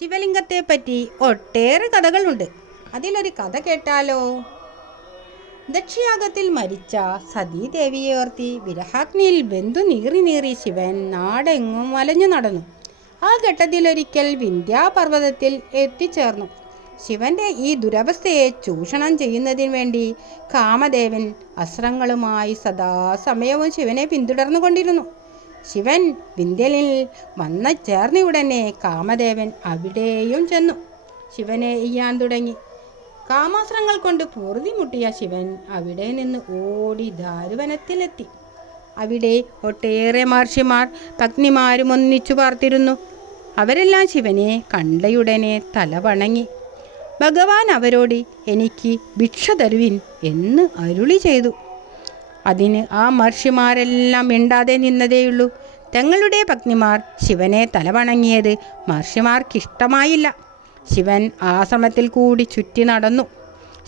ശിവലിംഗത്തെ പറ്റി ഒട്ടേറെ കഥകളുണ്ട്. അതിലൊരു കഥ കേട്ടാലോ? ദക്ഷിയാഗത്തിൽ മരിച്ച സതീദേവിയെ ഓർത്തി വിരഹാഗ്നിയിൽ ബന്ധു നീറി നീറി ശിവൻ നാടെങ്ങും വലഞ്ഞു നടന്നു. ആ ഘട്ടത്തിലൊരിക്കൽ വിന്ധ്യാപർവതത്തിൽ എത്തിച്ചേർന്നു. ശിവന്റെ ഈ ദുരവസ്ഥയെ ചൂഷണം ചെയ്യുന്നതിന് വേണ്ടി കാമദേവൻ അസ്ത്രങ്ങളുമായി സദാസമയവും ശിവനെ പിന്തുടർന്നുകൊണ്ടിരുന്നു. ശിവൻ വിന്ധ്യലിൽ വന്ന ചേർന്നയുടനെ കാമദേവൻ അവിടെയും ചെന്നു. ശിവനെ എയ്യാൻ തുടങ്ങി. കാമാസ്ത്രങ്ങൾ കൊണ്ട് പൂർതി മുട്ടിയ ശിവൻ അവിടെ നിന്ന് ഓടി ദാരുവനത്തിലെത്തി അവിടെ ഒട്ടേറെ മഹർഷിമാർ പത്നിമാരും ഒന്നിച്ചു പാർത്തിരുന്നു. അവരെല്ലാം ശിവനെ കണ്ടയുടനെ തല വണങ്ങി. ഭഗവാൻ അവരോട് എനിക്ക് ഭിക്ഷ തരുവിൻ എന്ന് അരുളി ചെയ്തു. അതിന് ആ മഹർഷിമാരെല്ലാം മിണ്ടാതെ നിന്നതേയുള്ളൂ. തങ്ങളുടെ പത്നിമാർ ശിവനെ തലവണങ്ങിയത് മഹർഷിമാർക്കിഷ്ടമായില്ല. ശിവൻ ആശ്രമത്തിൽ കൂടി ചുറ്റി നടന്നു.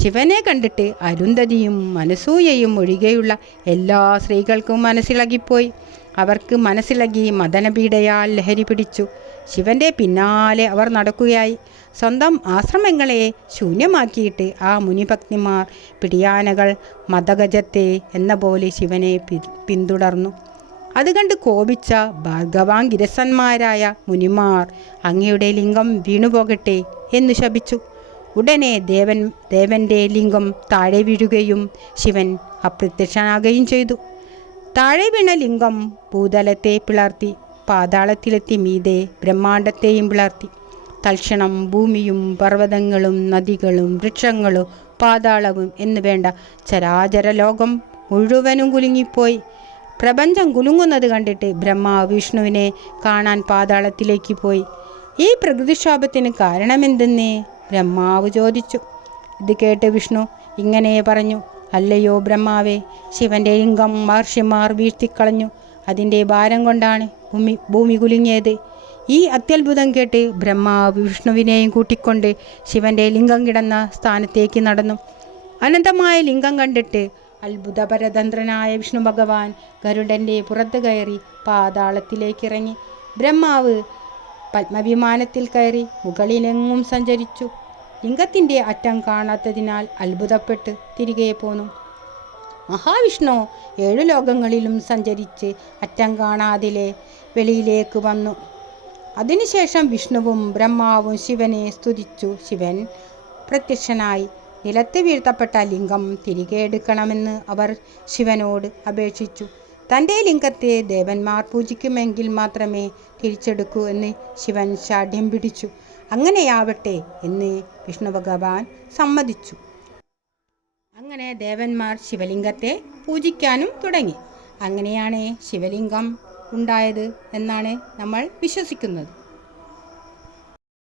ശിവനെ കണ്ടിട്ട് അരുന്ധതിയും മനസൂയയും ഒഴികെയുള്ള എല്ലാ സ്ത്രീകൾക്കും മനസ്സിളകിപ്പോയി. അവർക്ക് മനസ്സിളകി മദനപീഡയാൽ ലഹരി പിടിച്ചു. ശിവന്റെ പിന്നാലെ അവർ നടക്കുകയായി. സ്വന്തം ആശ്രമങ്ങളെ ശൂന്യമാക്കിയിട്ട് ആ മുനിഭക്തിമാർ പിടിയാനകൾ മതഗജത്തെ എന്ന പോലെ ശിവനെ പിന്തുടർന്നു. അത് കണ്ട് കോപിച്ച ഭാർഗവാങ്കിരസന്മാരായ മുനിമാർ അങ്ങയുടെ ലിംഗം വീണുപോകട്ടെ എന്ന് ശപിച്ചു. ഉടനെ ദേവൻ ദേവന്റെ ലിംഗം താഴെ വീഴുകയും ശിവൻ അപ്രത്യക്ഷനാകുകയും ചെയ്തു. താഴെ വീണ ലിംഗം ഭൂതലത്തെ പിളർത്തി പാതാളത്തിലെത്തി മീതെ ബ്രഹ്മാണ്ടത്തെയും പിളർത്തി. തൽക്ഷണം ഭൂമിയും പർവതങ്ങളും നദികളും വൃക്ഷങ്ങളും പാതാളവും എന്ന് വേണ്ട ചരാചര ലോകം മുഴുവനും കുലുങ്ങിപ്പോയി. പ്രപഞ്ചം കുലുങ്ങുന്നത് കണ്ടിട്ട് ബ്രഹ്മ വിഷ്ണുവിനെ കാണാൻ പാതാളത്തിലേക്ക് പോയി. ഈ പ്രകൃതിക്ഷോഭത്തിന് കാരണമെന്തെന്ന് ബ്രഹ്മാവ് ചോദിച്ചു. ഇത് കേട്ട് വിഷ്ണു ഇങ്ങനെ പറഞ്ഞു അല്ലയോ ബ്രഹ്മാവേ? ശിവന്റെ ലിംഗം മഹർഷിമാർ വീഴ്ത്തിക്കളഞ്ഞു. അതിന്റെ ഭാരം കൊണ്ടാണ് ഭൂമി ഭൂമി കുലുങ്ങിയത്. ഈ അത്യത്ഭുതം കേട്ട് ബ്രഹ്മാവ് വിഷ്ണുവിനെയും കൂട്ടിക്കൊണ്ട് ശിവന്റെ ലിംഗം കിടന്ന സ്ഥാനത്തേക്ക് നടന്നു. അനന്തമായ ലിംഗം കണ്ടിട്ട് അത്ഭുതപരതന്ത്രനായ വിഷ്ണു ഭഗവാൻ ഗരുഡന്റെ പുറത്ത് കയറി പാതാളത്തിലേക്ക് ഇറങ്ങി ബ്രഹ്മാവ് പത്മവിമാനത്തിൽ കയറി മുകളിലെങ്ങും സഞ്ചരിച്ചു. ലിംഗത്തിന്റെ അറ്റം കാണാത്തതിനാൽ അത്ഭുതപ്പെട്ട് തിരികെ പോന്നു. മഹാവിഷ്ണു ഏഴു ലോകങ്ങളിലും സഞ്ചരിച്ച് അറ്റം കാണാതിലെ വെളിയിലേക്ക് വന്നു. അതിനുശേഷം വിഷ്ണുവും ബ്രഹ്മാവും ശിവനെ സ്തുതിച്ചു. ശിവൻ പ്രത്യക്ഷനായി നിലത്ത് വീഴ്ത്തപ്പെട്ട ലിംഗം തിരികെ എടുക്കണമെന്ന് അവർ ശിവനോട് അപേക്ഷിച്ചു. തന്റെ ലിംഗത്തെ ദേവന്മാർ പൂജിക്കുമെങ്കിൽ മാത്രമേ തിരിച്ചെടുക്കൂ എന്ന് ശിവൻ ശാഠ്യം പിടിച്ചു. അങ്ങനെയാവട്ടെ എന്ന് വിഷ്ണു ഭഗവാൻ സമ്മതിച്ചു. അങ്ങനെ ദേവന്മാർ ശിവലിംഗത്തെ പൂജിക്കാനും തുടങ്ങി. അങ്ങനെയാണ് ശിവലിംഗം ഉണ്ടായത് എന്നാണ് നമ്മൾ വിശ്വസിക്കുന്നത്.